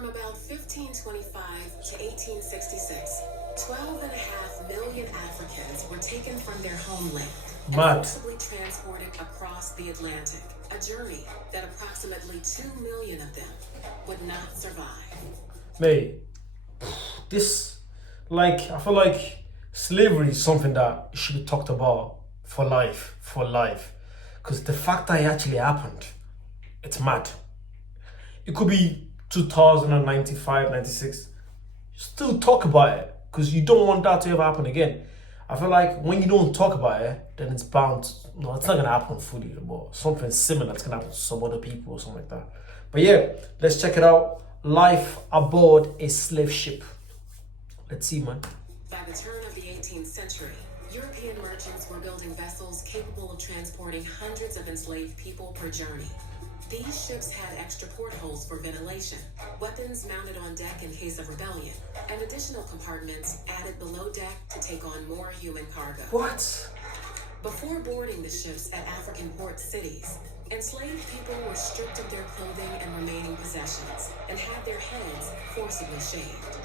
From about 1525 to 1866, 12.5 million Africans were taken from their homeland and forcibly transported across the Atlantic, a journey that approximately 2 million of them would not survive. Mate, I feel like slavery is something that should be talked about for life. Because the fact that it actually happened, it's mad. It could be 2095, 96. Still talk about it because you don't want that to ever happen again. I feel like when you don't talk about it, then it's bound. No, it's not gonna happen fully, but something similar that's gonna happen to some other people or something like that. But yeah, let's check it out. Life aboard a slave ship. Let's see, man. By the turn of the 18th century, European merchants were building vessels capable of transporting hundreds of enslaved people per journey. These ships had extra portholes for ventilation, weapons mounted on deck in case of rebellion, and additional compartments added below deck to take on more human cargo. What? Before boarding the ships at African port cities, enslaved people were stripped of their clothing and remaining possessions and had their heads forcibly shaved.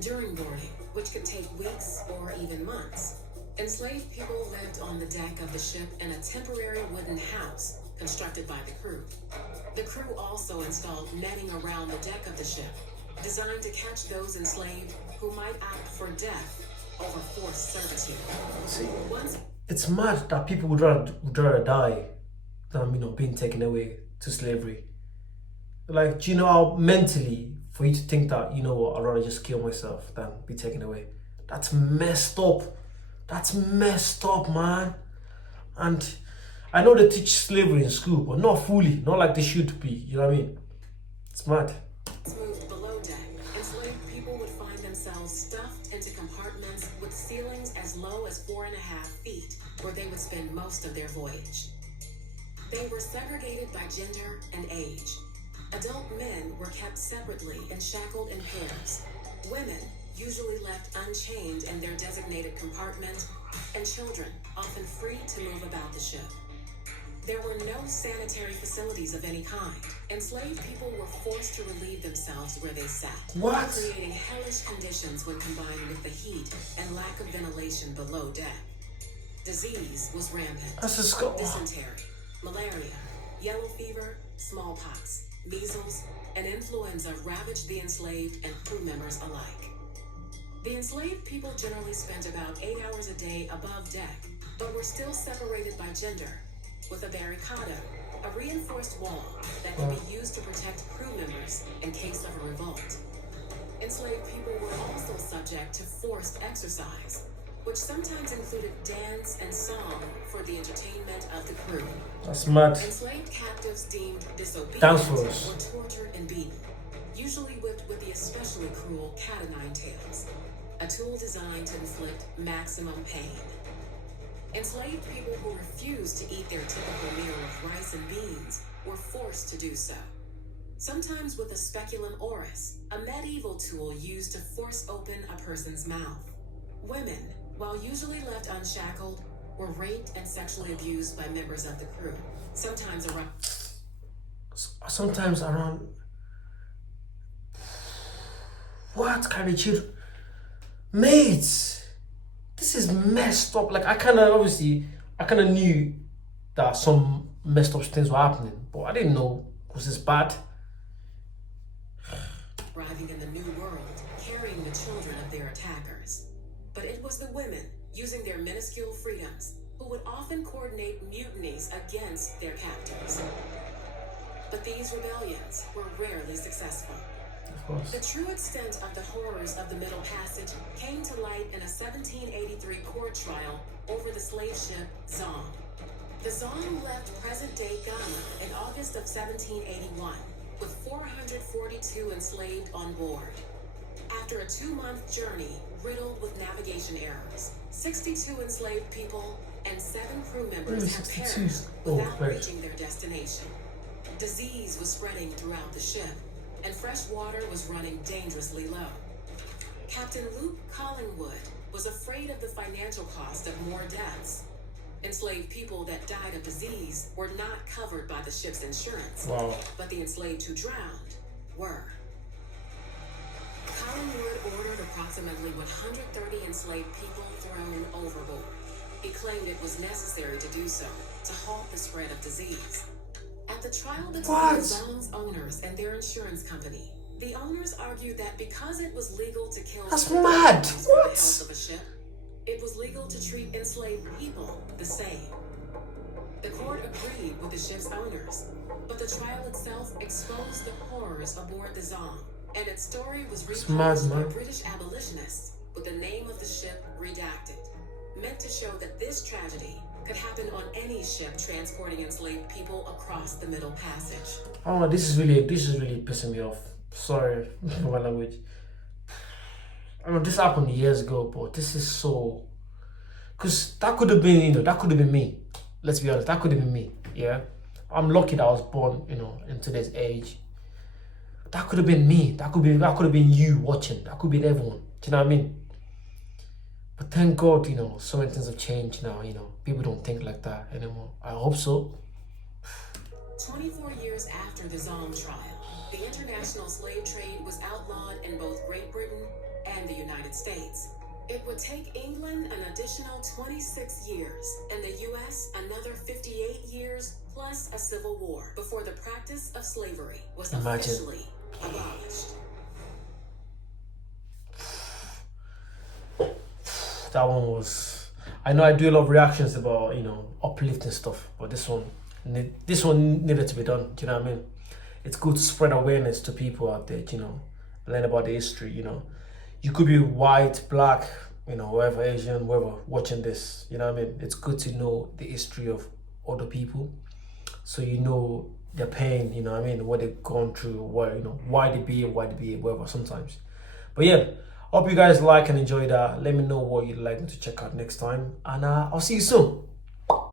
During boarding, which could take weeks or even months, enslaved people lived on the deck of the ship in a temporary wooden house constructed by the crew. The crew also installed netting around the deck of the ship, designed to catch those enslaved who might opt for death over forced servitude. It's mad that people would rather die than being taken away to slavery. Like, do you know how mentally for you to think that, you know what, I'd rather just kill myself than be taken away? That's messed up. That's messed up, man. And I know they teach slavery in school, but not fully, not like they should be. You know what I mean? It's mad. Moved below deck, enslaved people would find themselves stuffed into compartments with ceilings as low as 4.5 feet, where they would spend most of their voyage. They were segregated by gender and age. Adult men were kept separately and shackled in pairs. Women usually left unchained in their designated compartment, and children often free to move about the ship. There were no sanitary facilities of any kind. Enslaved people were forced to relieve themselves where they sat, creating hellish conditions when combined with the heat and lack of ventilation below deck. Disease was rampant. Dysentery, malaria, yellow fever, smallpox, measles, and influenza ravaged the enslaved and crew members alike. The enslaved people generally spent about 8 hours a day above deck, but were still separated by gender, with a barricado, a reinforced wall that could be used to protect crew members in case of a revolt. Enslaved people were also subject to forced exercise, which sometimes included dance and song for the entertainment of the crew. That's mad. Enslaved captives deemed disobedient were tortured and beaten, usually whipped with the especially cruel cat-o'-nine tails, a tool designed to inflict maximum pain. Enslaved people who refused to eat their typical meal of rice and beans were forced to do so, sometimes with a speculum oris, a medieval tool used to force open a person's mouth. Women, while usually left unshackled, were raped and sexually abused by members of the crew, sometimes around what kind of children? Mates, this is messed up. Like, I kind of knew that some messed up things were happening, but I didn't know it was this bad. Arriving in the new world, carrying the children of their attackers. But it was the women, using their minuscule freedoms, who would often coordinate mutinies against their captors. But these rebellions were rarely successful. The true extent of the horrors of the Middle Passage came to light in a 1783 court trial over the slave ship Zong. The Zong left present-day Ghana in August of 1781 with 442 enslaved on board. After a 2-month journey riddled with navigation errors, 62 enslaved people and 7 crew members had perished without reaching their destination. Disease was spreading throughout the ship, and fresh water was running dangerously low. Captain Luke Collingwood was afraid of the financial cost of more deaths. Enslaved people that died of disease were not covered by the ship's insurance, but the enslaved who drowned were. 130 enslaved people thrown overboard. He claimed it was necessary to do so to halt the spread of disease. At the trial between Zong's owners and their insurance company, the owners argued that because it was legal to kill That's mad. for the health of a ship, it was legal to treat enslaved people the same. The court agreed with the ship's owners, but the trial itself exposed the horrors aboard the Zong, and its story was republished by British abolitionists with the name of the ship redacted, meant to show that this tragedy could happen on any ship transporting enslaved people across the Middle Passage. Oh, this is really pissing me off. Sorry for my language. I mean, this happened years ago, but this is so... Because that could have been, that could have been me. Let's be honest, that could have been me, yeah? I'm lucky that I was born, in today's age. That could have been me. That could have been you watching. That could be everyone. Do you know what I mean? But thank God, so many things have changed now, People don't think like that anymore. I hope so. 24 years after the Zong trial, the international slave trade was outlawed in both Great Britain and the United States. It would take England an additional 26 years, and the US another 58 years, plus a civil war, before the practice of slavery was officially abolished. That one was... I know I do a lot of reactions about, uplifting stuff, but this one needed to be done. Do you know what I mean? It's good to spread awareness to people out there, learn about the history, You could be white, black, whoever, Asian, whoever, watching this, you know what I mean? It's good to know the history of other people, so you know their pain, you know what I mean? What they've gone through, why they behave, whatever, sometimes. But yeah, hope you guys like and enjoy that. Let me know what you'd like me to check out next time, and I'll see you soon.